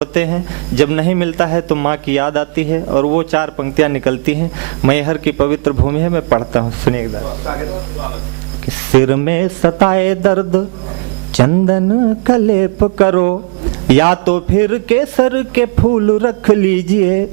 होते हैं। जब नहीं मिलता है तो माँ की याद आती है और वो चार पंक्तियाँ निकलती हैं। मैहर की पवित्र भूमि है, मैं पढ़ता हूँ, सुनिए एक बार। कि सिर में सताए दर्द चंदन कलेप करो, या तो फिर केसर के फूल रख लीजिए।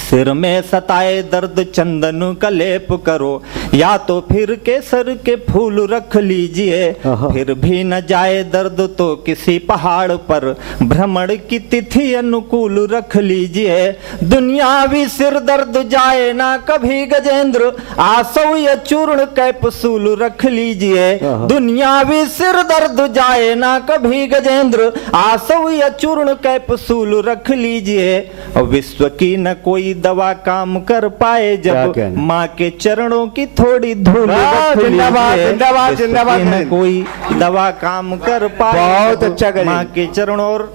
सिर में सताए दर्द चंदन कलेप करो, या तो फिर केसर के फूल रख लीजिए। फिर भी न जाए दर्द तो किसी पहाड़ पर भ्रमण की तिथि अनुकूल रख लीजिए। दुनियावी सिर दर्द जाए ना कभी गजेंद्र, आसौ या चूर्ण कैप्सूल रख लीजिए। दुनियावी सिर दर्द जाए ना कभी गजेंद्र, आसौ या चूर्ण कैप्सूल रख लीजिए। और विश्व की न कोई दवा काम कर पाए जब माँ के चरणों की थोड़ी धूल रख लीजिए। न कोई दवा काम कर पाए, बहुत अच्छा माँ के चरणों। और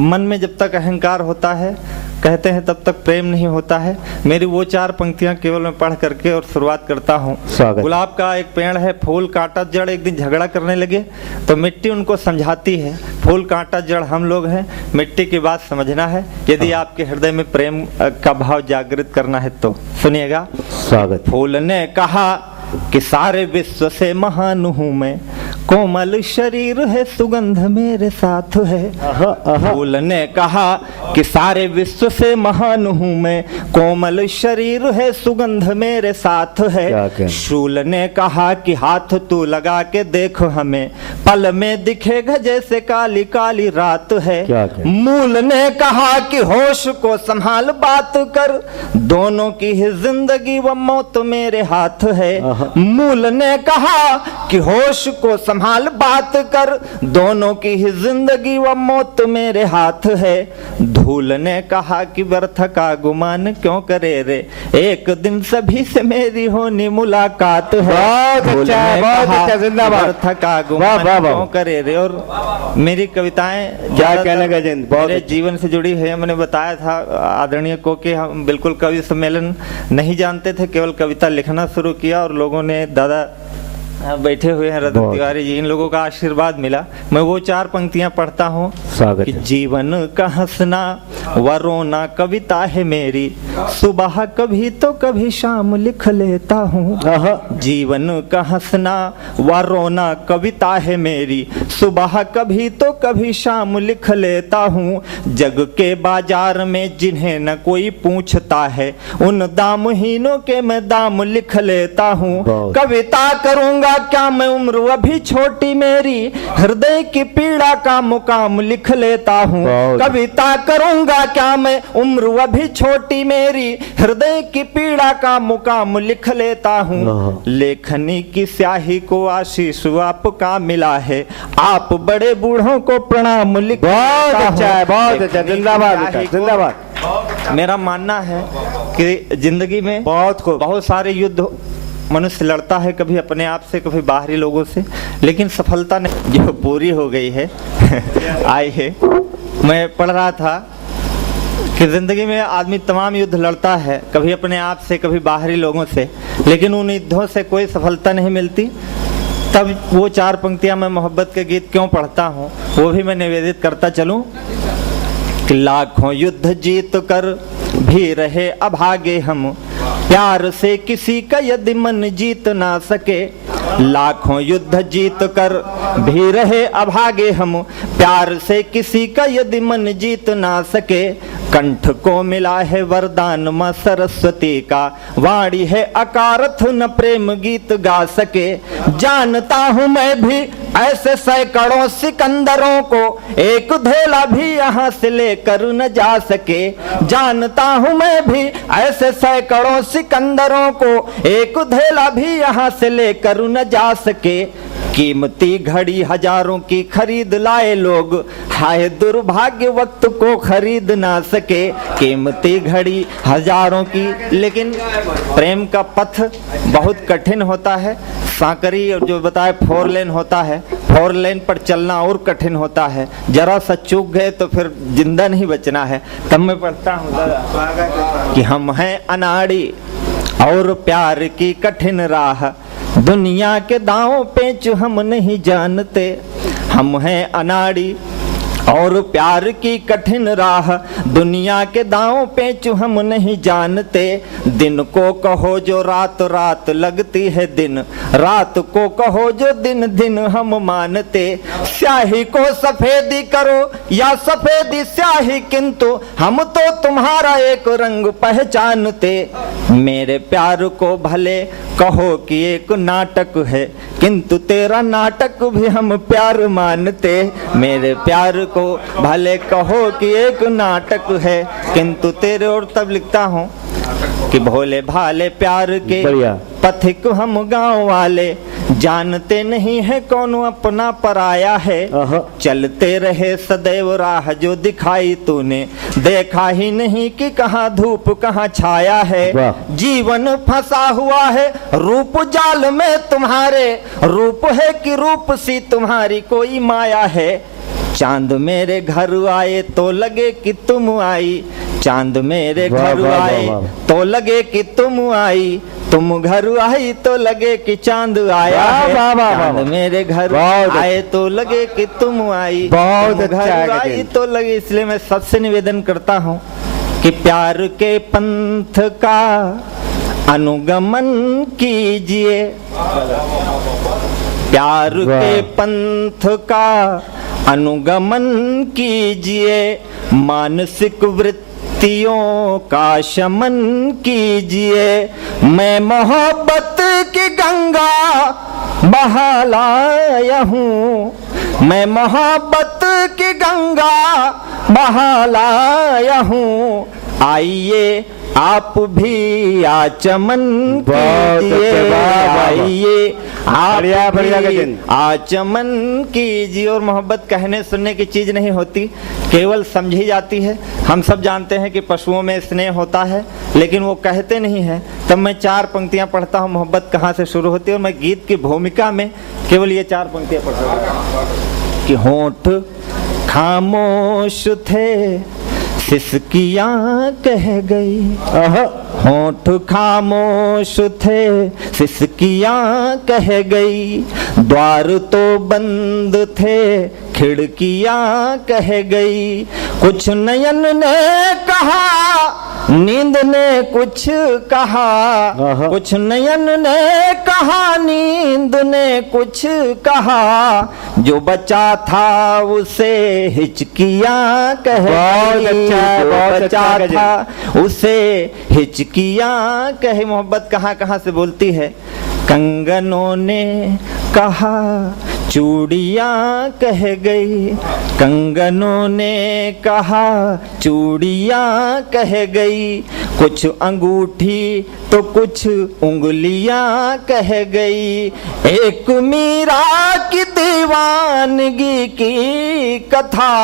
मन में जब तक अहंकार होता है, कहते हैं, तब तक प्रेम नहीं होता है। मेरी वो चार पंक्तियां केवल मैं पढ़ करके और शुरुआत करता हूँ। गुलाब का एक पेड़ है, फूल कांटा जड़ एक दिन झगड़ा करने लगे तो मिट्टी उनको समझाती है, फूल कांटा जड़ हम लोग हैं, मिट्टी की बात समझना है यदि आपके हृदय में प्रेम का भाव जागृत करना है तो। सुनिएगा, स्वागत। फूल ने कहा कि सारे विश्व से महान हूँ मैं, कोमल शरीर है सुगंध मेरे साथ है। फूल ने कहा कि सारे विश्व से महान हूँ मैं, कोमल शरीर है सुगंध मेरे साथ है। शूल ने कहा कि हाथ तू लगा के देख हमें, पल में दिखेगा जैसे काली काली रात है। मूल ने कहा कि होश को संभाल बात कर, दोनों की ही जिंदगी व मौत मेरे हाथ है। मूल ने कहा कि होश को संभाल बात कर, दोनों की ही जिंदगी व मौत मेरे हाथ है। धूल ने कहा कि व्यर्थ का गुमान क्यों करे रे, एक दिन सभी से मेरी होनी मुलाकात है। बहुत अच्छा, व्यर्थ का गुमान क्यों करे रे। और मेरी कविताएं क्या कहने का मेरे जीवन से जुड़ी है। मैंने बताया था आदरणीय को कि हम बिल्कुल कवि सम्मेलन नहीं जानते थे, केवल कविता लिखना शुरू किया और लोगों ने, दादा बैठे हुए हैं रतन तिवारी जी, इन लोगों का आशीर्वाद मिला। मैं वो चार पंक्तियां पढ़ता हूँ कि जीवन का हंसना व रोना कविता है मेरी, सुबह कभी तो कभी शाम लिख लेता हूँ। जीवन का हंसना व रोना कविता है मेरी, सुबह कभी तो कभी शाम लिख लेता हूँ। जग के बाजार में जिन्हें न कोई पूछता है, उन दामहीनों के मैं दाम लिख लेता हूँ। कविता करूँगा क्या मैं, उम्र अभी छोटी मेरी, हृदय की पीड़ा का मुकाम लिख लेता हूँ। कविता करूँगा क्या मैं, उम्र अभी छोटी मेरी, हृदय की पीड़ा का मुकाम लिख लेता हूँ। लेखनी की स्याही को आशीष आपका मिला है, आप बड़े बूढ़ों को प्रणाम लिख लेता हूँ। बहुत अच्छा, जिंदाबाद जिंदाबाद। मेरा मानना है कि जिंदगी में बहुत सारे युद्ध मनुष्य लड़ता है, कभी अपने आप से, कभी बाहरी लोगों से, लेकिन सफलता ने जो पूरी हो गई है आई है। मैं पढ़ रहा था कि जिंदगी में आदमी तमाम युद्ध लड़ता है, कभी अपने आप से, कभी बाहरी लोगों से, लेकिन उन युद्धों से कोई सफलता नहीं मिलती। तब वो चार पंक्तियां मैं मोहब्बत के गीत क्यों पढ़ता हूँ वो भी मैं निवेदित करता चलूं कि लाखों युद्ध जीत कर भी रहे अभागे हम, प्यार से किसी का यदि मन जीत ना सके। लाखों युद्ध जीत कर भी रहे अभागे हम, प्यार से किसी का यदि मन जीत ना सके। कंठ को मिला है वरदान माँ सरस्वती का, वाणी है अकारथ न प्रेम गीत गा सके। जानता हूँ मैं भी ऐसे सैकड़ों सिकंदरों को, एक धेला भी यहाँ से लेकर न जा सके। जानता हूँ मैं भी ऐसे सैकड़ों सिकंदरों को, एक धेला भी यहाँ से लेकर न जा सके। कीमती घड़ी हजारों की खरीद लाए लोग, हाय दुर्भाग्य वक्त को खरीद ना सके। कीमती घड़ी हजारों की, लेकिन प्रेम का पथ बहुत कठिन होता है। सांकरी जो बताए 4 लेन होता है, 4 लेन पर चलना और कठिन होता है। जरा सा चूक गए तो फिर जिंदा नहीं बचना है। तब मैं पढ़ता हूँ दादा कि हम हैं अनाड़ी और प्यार की कठिन राह, दुनिया के दांव पेच हम नहीं जानते। हम हैं अनाड़ी और प्यार की कठिन राह दुनिया के दांव पेच हम नहीं जानते। दिन को कहो जो रात रात लगती है दिन, रात को कहो जो दिन दिन हम मानते। स्याही को सफेदी करो या सफेदी स्याही, किंतु हम तो तुम्हारा एक रंग पहचानते। मेरे प्यार को भले कहो कि एक नाटक है, किंतु तेरा नाटक भी हम प्यार मानते। मेरे प्यार को भले कहो कि एक नाटक है, किंतु तेरे, और तब लिखता हूँ कि भोले भाले प्यार के पथिक हम गांव वाले, जानते नहीं है कौन अपना पराया है। चलते रहे सदैव राह जो दिखाई तूने, देखा ही नहीं कि कहाँ धूप कहाँ छाया है। जीवन फंसा हुआ है रूप जाल में तुम्हारे, रूप है कि रूप सी तुम्हारी कोई माया है। चांद मेरे घर आए तो लगे कि तुम आई, चांद मेरे घर आए तो लगे कि तुम आई, तुम घर आई तो लगे कि चांद आया है। चांद मेरे घर आए तो लगे कि तुम आई, तुम घर आई तो लगे। इसलिए मैं सबसे निवेदन करता हूँ कि प्यार के पंथ का अनुगमन कीजिए, प्यार के पंथ का अनुगमन कीजिए, मानसिक वृत्तियों का शमन कीजिए। मैं मोहब्बत की गंगा बहा लाया हूँ, मैं मोहब्बत की गंगा बहा लाया हूँ। आइए आप भी आचमन कीजिए, आइए आप भी आचमन कीजिए। और मोहब्बत कहने सुनने की चीज नहीं होती, केवल समझी जाती है। हम सब जानते हैं कि पशुओं में स्नेह होता है, लेकिन वो कहते नहीं है। तब मैं 4 पंक्तियां पढ़ता हूँ, मोहब्बत कहाँ से शुरू होती है, और मैं गीत की भूमिका में केवल ये 4 पंक्तियां पढ़ता हूँ कि होंठ खामोश थे सिसकियां कह गई, होंठ खामोश थे सिसकियां कह गई। द्वार तो बंद थे खिड़कियां कह गई। कुछ नयन ने कहा नींद ने कुछ कहा, कुछ नयन ने कहा नींद ने कुछ कहा। जो बचा था उसे हिचकियां कह गई, जो बचा था उसे हिचकियां कहे। मोहब्बत कहाँ कहाँ से बोलती है। कंगनों ने कहा चूड़ियां कह गई, कंगनों ने कहा चूड़ियां कह गई। कुछ अंगूठी तो कुछ उंगलियां कह गई। एक मीरा की दीवानगी की कथा,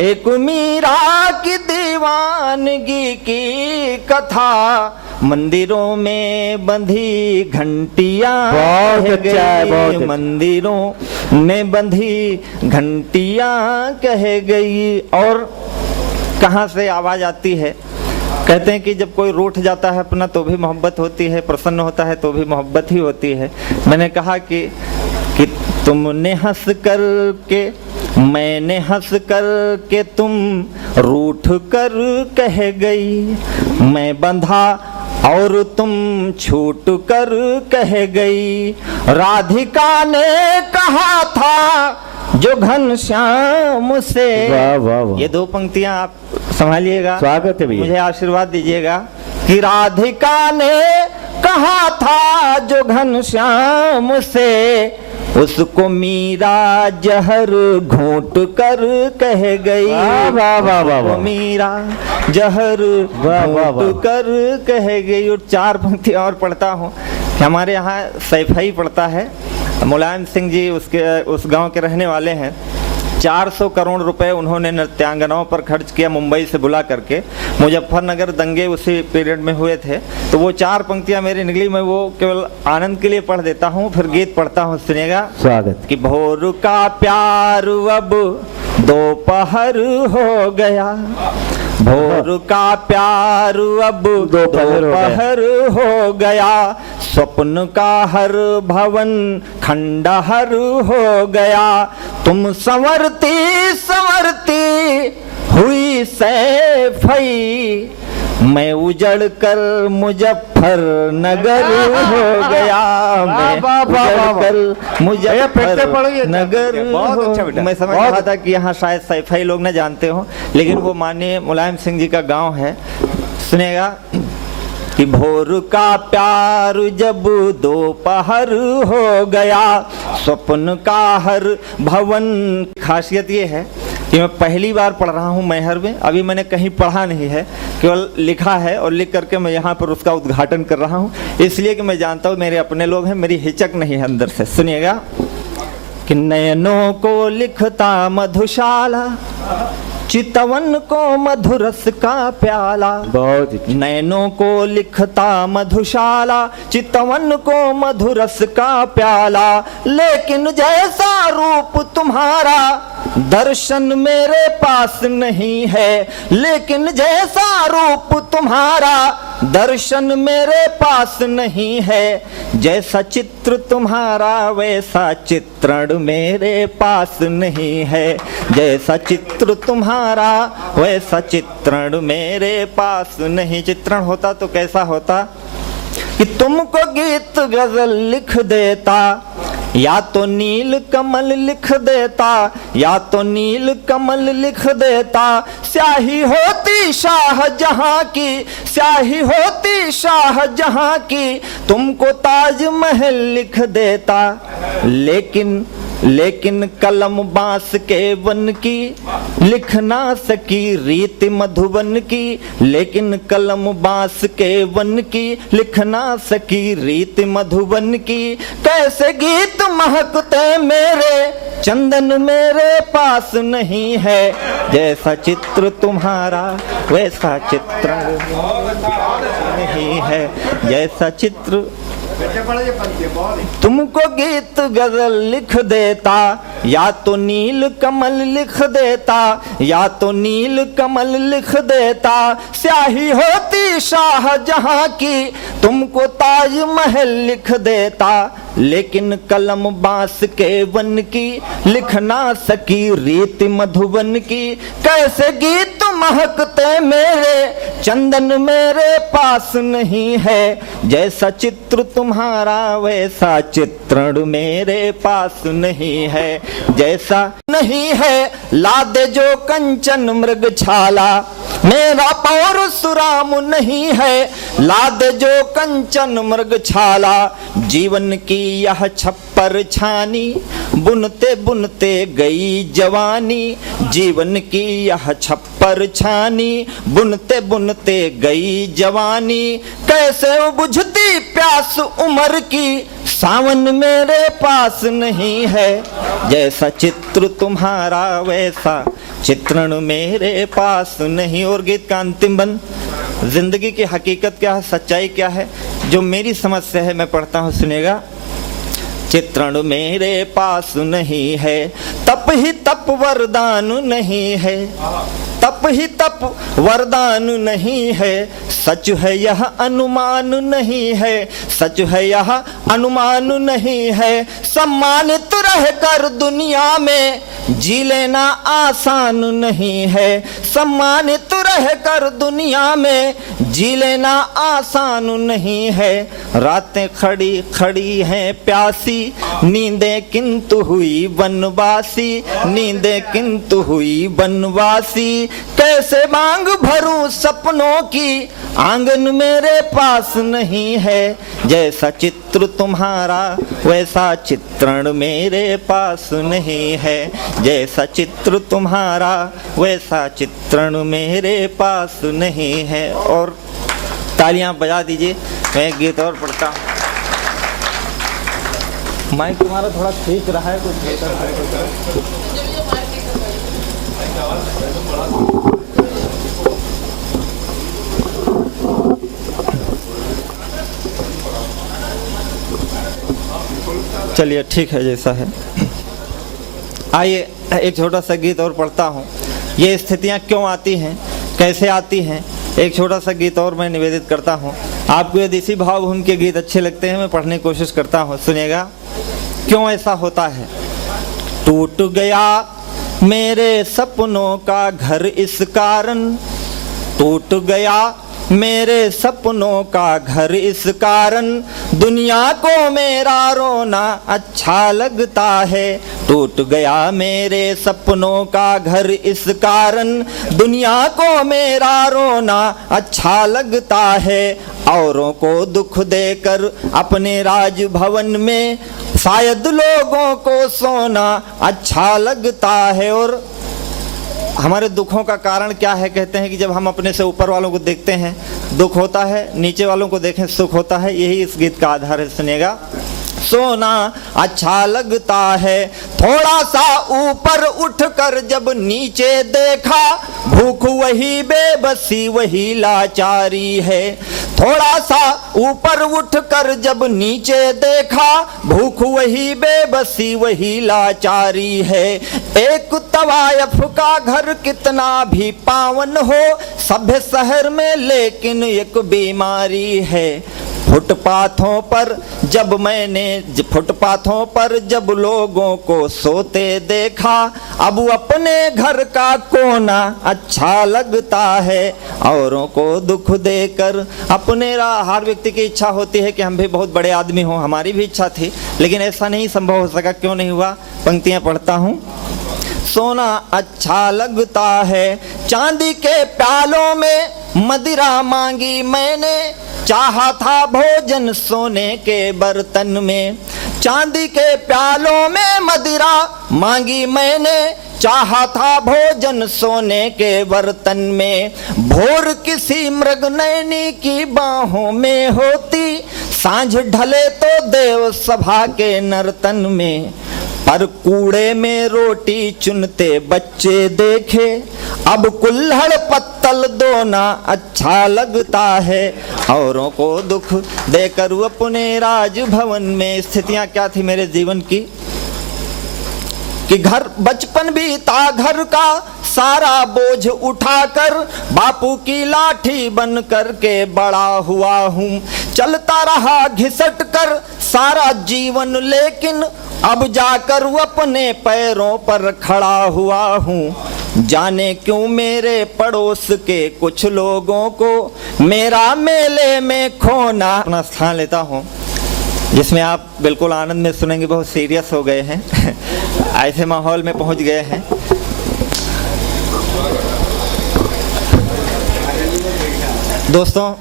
एक मीरा की दीवानगी की कथा। मंदिरों में बंधी घंटियां कह गई, मंदिरों में बंधी घंटियां कह गई। और कहाँ से आवाज आती है, कहते हैं कि जब कोई रूठ जाता है अपना तो भी मोहब्बत होती है, प्रसन्न होता है तो भी मोहब्बत ही होती है। मैंने कहा कि तुमने हंस कर के, मैंने हंस कर के, तुम रूठ कर कह गई। मैं बंधा और तुम छूट कर कह गई। राधिका ने कहा था जो घनश्याम से। वाह वाह वाह। ये 2 पंक्तियां आप संभालिएगा, स्वागत है भैया, मुझे आशीर्वाद दीजिएगा कि राधिका ने कहा था जो घनश्याम से, उसको मीरा जहर घोंट कर कह गई। वाह वाह वाह। मीरा जहर घोंट कर कह गई। और 4 पंक्ति और पढ़ता हूँ। हमारे यहाँ सैफई पढ़ता है, मुलायम सिंह जी उसके उस गांव के रहने वाले हैं। 400 करोड़ रुपए उन्होंने नृत्यांगनाओं पर खर्च किया मुंबई से बुला करके। मुजफ्फरनगर दंगे उसी पीरियड में हुए थे, तो वो 4 पंक्तियां मेरी निकली। मैं वो केवल आनंद के लिए पढ़ देता हूँ, फिर गीत पढ़ता हूँ, सुनिएगा। स्वागत। कि भोर का प्यार अब दोपहर हो गया, भोर का प्यार अब दोपहर हो गया। स्वप्न का हर भवन खंडहर हो गया। तुम संवरती संवरती हुई सैफई, मैं उजड़ कर मुजफ्फर नगर हो गया। मैं उजड़ कर मुजफ्फर नगर हो। मैं समझ रहा था कि यहाँ शायद सैफई लोग न जानते हो, लेकिन वो माननीय मुलायम सिंह जी का गांव है। सुनेगा कि भोर का प्यार जब दोपहर हो गया, स्वप्न का हर भवन। खासियत ये है कि मैं पहली बार पढ़ रहा हूँ मैहर में, अभी मैंने कहीं पढ़ा नहीं है, केवल लिखा है और लिख करके मैं यहाँ पर उसका उद्घाटन कर रहा हूँ, इसलिए कि मैं जानता हूँ मेरे अपने लोग हैं, मेरी हिचक नहीं है अंदर से। सुनिएगा कि नयनों को लिखता मधुशाला, चितवन को मधुरस का प्याला। बहुत नैनों को लिखता मधुशाला, चितवन को मधुरस का प्याला। लेकिन जैसा रूप तुम्हारा दर्शन मेरे पास नहीं है, लेकिन जैसा रूप तुम्हारा दर्शन मेरे पास नहीं है। जैसा चित्र तुम्हारा वैसा चित्रण मेरे पास नहीं है। जैसा चित्र तुम्हारा वैसा चित्रण मेरे पास नहीं। चित्रण होता तो कैसा होता कि तुमको गीत गजल लिख देता, या तो नील कमल लिख देता, या तो नील कमल लिख देता। स्याही होती शाहजहां की, स्याही होती शाहजहां की, तुमको ताजमहल लिख देता। लेकिन कलम बांस के वन की लिख ना सकी रीत मधुबन की। लेकिन कलम बांस के वन की लिख ना सकी रीत मधुबन की। कैसे गीत महकते मेरे चंदन मेरे पास नहीं है। जैसा चित्र तुम्हारा वैसा चित्र नहीं है। जैसा चित्र तुमको गीत गजल लिख देता, या तो नील कमल लिख देता, या तो नील कमल लिख देता। स्याही होती शाहजहां की, तुमको ताजमहल लिख देता। लेकिन कलम बांस के वन की लिख ना सकी रीत मधुबन की। कैसे गीत महकते मेरे चंदन मेरे पास नहीं है। जैसा चित्र तुम्हारा वैसा चित्रण मेरे पास नहीं है। जैसा नहीं है ला दे जो कंचन मृग छाला, मेरा परशुराम नहीं है। ला दे जो कंचन मृग छाला, जीवन की यह छप्पर छानी, बुनते बुनते गई जवानी। जीवन की यह छप्पर छानी, बुनते बुनते गई जवानी। कैसे बुझती प्यास उम्र की, सावन मेरे पास नहीं है। जैसा चित्र तुम्हारा वैसा चित्रण मेरे पास नहीं। और गीत का अंतिम बंद, जिंदगी की हकीकत क्या है, सच्चाई क्या है, जो मेरी समझ से है मैं पढ़ता हूँ, सुनिएगा। चित्रण मेरे पास नहीं है, तप ही तप वरदान नहीं है। तप ही तप वरदान नहीं है। सच है यह अनुमान नहीं है। सच है यह अनुमान नहीं है। सम्मानित रहकर दुनिया में जी लेना आसान नहीं है। सम्मानित रहकर दुनिया में जी लेना आसान नहीं है। रातें खड़ी खड़ी हैं प्यासी, नींदें किंतु हुई बनवासी। नींदें किंतु हुई बनवासी। कैसे मांग भरूं सपनों की, आंगन मेरे पास नहीं है। जैसा चित्र तुम्हारा वैसा चित्रण मेरे पास नहीं है। जैसा चित्र तुम्हारा वैसा चित्रण मेरे पास नहीं है। और तालियां बजा दीजिए। मैं एक गीत और पढ़ता हूँ। माइक तुम्हारा थोड़ा ठीक रहा है, कुछ चलिए ठीक है जैसा है। आइए एक छोटा सा गीत और पढ़ता हूँ। ये स्थितियाँ क्यों आती हैं, कैसे आती हैं, एक छोटा सा गीत और मैं निवेदित करता हूँ। आपको यदि इसी भावभूमि के गीत अच्छे लगते हैं, मैं पढ़ने की कोशिश करता हूँ, सुनिएगा। क्यों ऐसा होता है? टूट गया मेरे सपनों का घर इस कारण, टूट गया मेरे सपनों का घर इस कारण, दुनिया को मेरा रोना अच्छा लगता है। टूट गया मेरे सपनों का घर इस कारण, दुनिया को मेरा रोना अच्छा लगता है। औरों को दुख देकर अपने राजभवन में, शायद लोगों को सोना अच्छा लगता है। और हमारे दुखों का कारण क्या है? कहते हैं कि जब हम अपने से ऊपर वालों को देखते हैं दुख होता है, नीचे वालों को देखें सुख होता है। यही इस गीत का आधार है, सुनिएगा। सोना अच्छा लगता है, थोड़ा सा ऊपर उठकर जब नीचे देखा, भूख वही बेबसी वही लाचारी है। थोड़ा सा ऊपर उठकर जब नीचे देखा, भूख वही बेबसी वही लाचारी है। एक तवायफ का घर कितना भी पावन हो सभ्य शहर में, लेकिन एक बीमारी है। फुटपाथों पर जब लोगों को सोते देखा, अब अपने घर का कोना अच्छा लगता है। औरों को दुख देकर अपने हर व्यक्ति की इच्छा होती है कि हम भी बहुत बड़े आदमी हों, हमारी भी इच्छा थी, लेकिन ऐसा नहीं संभव हो सका। क्यों नहीं हुआ? पंक्तियां पढ़ता हूँ। सोना अच्छा लगता है, चांदी के प्यालों में मदिरा मांगी मैंने, चाहा था भोजन सोने के बर्तन में। चांदी के प्यालों में मदिरा मांगी मैंने, चाहा था भोजन सोने के बर्तन में। भोर किसी मृगनयनी की बाहों में होती, सांझ ढले तो देव सभा के नर्तन में। पर कूड़े में रोटी चुनते बच्चे देखे, अब कुल्हड़ पत्तल दोना अच्छा लगता है। औरों को दुख देकर अपने राजभवन में। स्थितियां क्या थी मेरे जीवन की कि घर बचपन बीता घर का सारा बोझ उठाकर, बापू की लाठी बन कर के बड़ा हुआ हूँ। चलता रहा घिसट कर सारा जीवन, लेकिन अब जाकर वो अपने पैरों पर खड़ा हुआ हूँ। जाने क्यों मेरे पड़ोस के कुछ लोगों को मेरा मेले में खोना। अपना स्थान लेता हूँ जिसमें आप बिल्कुल आनंद में सुनेंगे। बहुत सीरियस हो गए हैं ऐसे माहौल में पहुंच गए हैं। दोस्तों,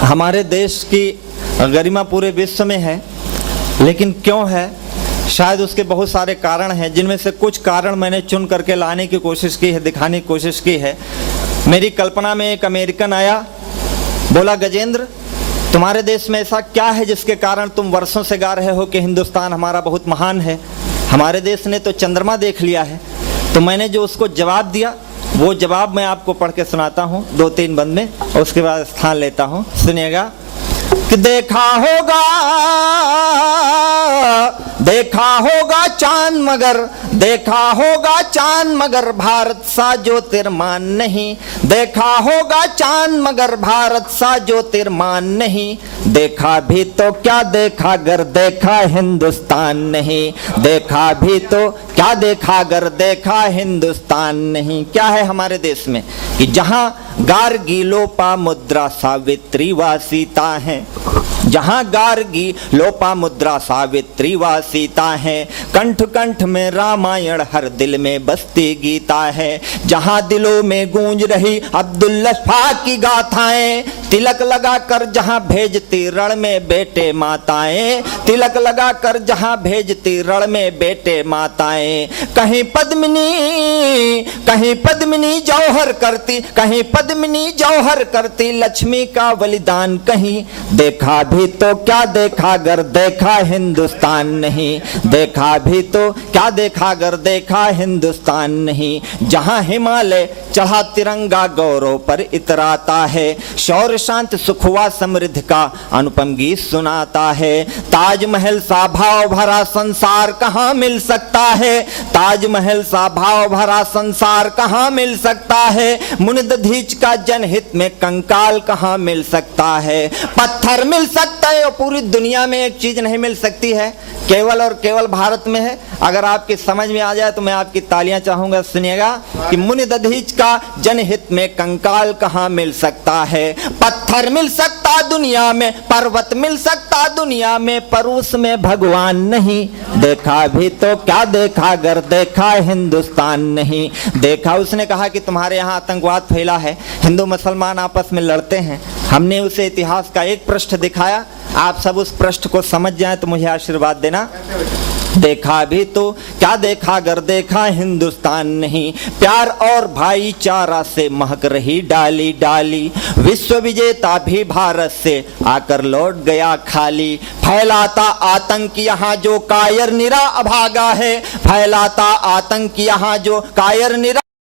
हमारे देश की गरिमा पूरे विश्व में है, लेकिन क्यों है? शायद उसके बहुत सारे कारण हैं, जिनमें से कुछ कारण मैंने चुन करके लाने की कोशिश की है, दिखाने की कोशिश की है। मेरी कल्पना में एक अमेरिकन आया, बोला, गजेंद्र, तुम्हारे देश में ऐसा क्या है जिसके कारण तुम वर्षों से गा रहे हो कि हिंदुस्तान हमारा बहुत महान है? हमारे देश ने तो चंद्रमा देख लिया है। तो मैंने जो उसको जवाब दिया, वो जवाब मैं आपको पढ़ के सुनाता हूँ 2-3 बंद में, और उसके बाद स्थान लेता हूँ। सुनिएगा कि देखा होगा चांद मगर भारत सा ज्योतिर्मान नहीं। देखा होगा चांद मगर भारत सा ज्योतिर्मान नहीं। देखा भी तो क्या देखा गर देखा हिंदुस्तान नहीं। देखा भी तो क्या देखा गर देखा हिंदुस्तान नहीं। क्या है हमारे देश में कि जहां गार्गी लोपा मुद्रा सावित्री व सीता है, जहां गार्गी लोपा मुद्रा सावित्री व सीता है, कंठ कंठ में रामायण हर दिल में बसती गीता है। जहां दिलों में गूंज रही अब्दुल्ला शाह की गाथाएं, तिलक लगा कर जहां भेजती रण में बेटे माताएं। तिलक लगा कर जहां भेजती रण में बेटे माताएं। कहीं पद्मिनी जौहर करती, कहीं पद्मिनी जौहर करती लक्ष्मी का बलिदान कहीं। देखा भी तो क्या देखा गर देखा हिंदुस्तान नहीं। देखा भी तो क्या देखा गर देखा हिंदुस्तान नहीं। जहां हिमालय चढ़ा तिरंगा गौरव पर इतराता है, शौर्य शांत सुख हुआ समृद्धि का अनुपम गीत सुनाता है। ताजमहल सा भाव भरा संसार कहाँ मिल सकता है, ताजमहल सा भाव भरा संसार कहाँ मिल सकता है, मुनिदधीच का जनहित में कंकाल कहाँ मिल सकता है। पत्थर मिल सकता है और पूरी दुनिया में एक चीज नहीं मिल सकती है, केवल और केवल भारत में है। अगर आपकी समझ में आ जाए तो मैं आपकी तालियां चाहूंगा। सुनिएगा कि मुनिदधीच का जनहित में कंकाल कहाँ मिल सकता है। पत्थर मिल सकता दुनिया में, पर्वत मिल सकता दुनिया में, पर उसमें भगवान नहीं। देखा भी तो क्या देखा अगर देखा हिंदुस्तान नहीं। देखा, उसने कहा कि तुम्हारे यहाँ आतंकवाद फैला है, हिंदू मुसलमान आपस में लड़ते हैं। हमने उसे इतिहास का एक पृष्ठ दिखाया, आप सब उस पृष्ठ को समझ जाएं तो मुझे आशीर्वाद देना। देखा भी तो क्या देखा अगर देखा हिंदुस्तान नहीं। प्यार और भाईचारा से महक रही डाली डाली, विश्व विजेता भी भारत से आकर लौट गया खाली। फैलाता आतंक यहाँ जो कायर निरा अभागा है, फैलाता आतंक यहाँ जो कायर निरा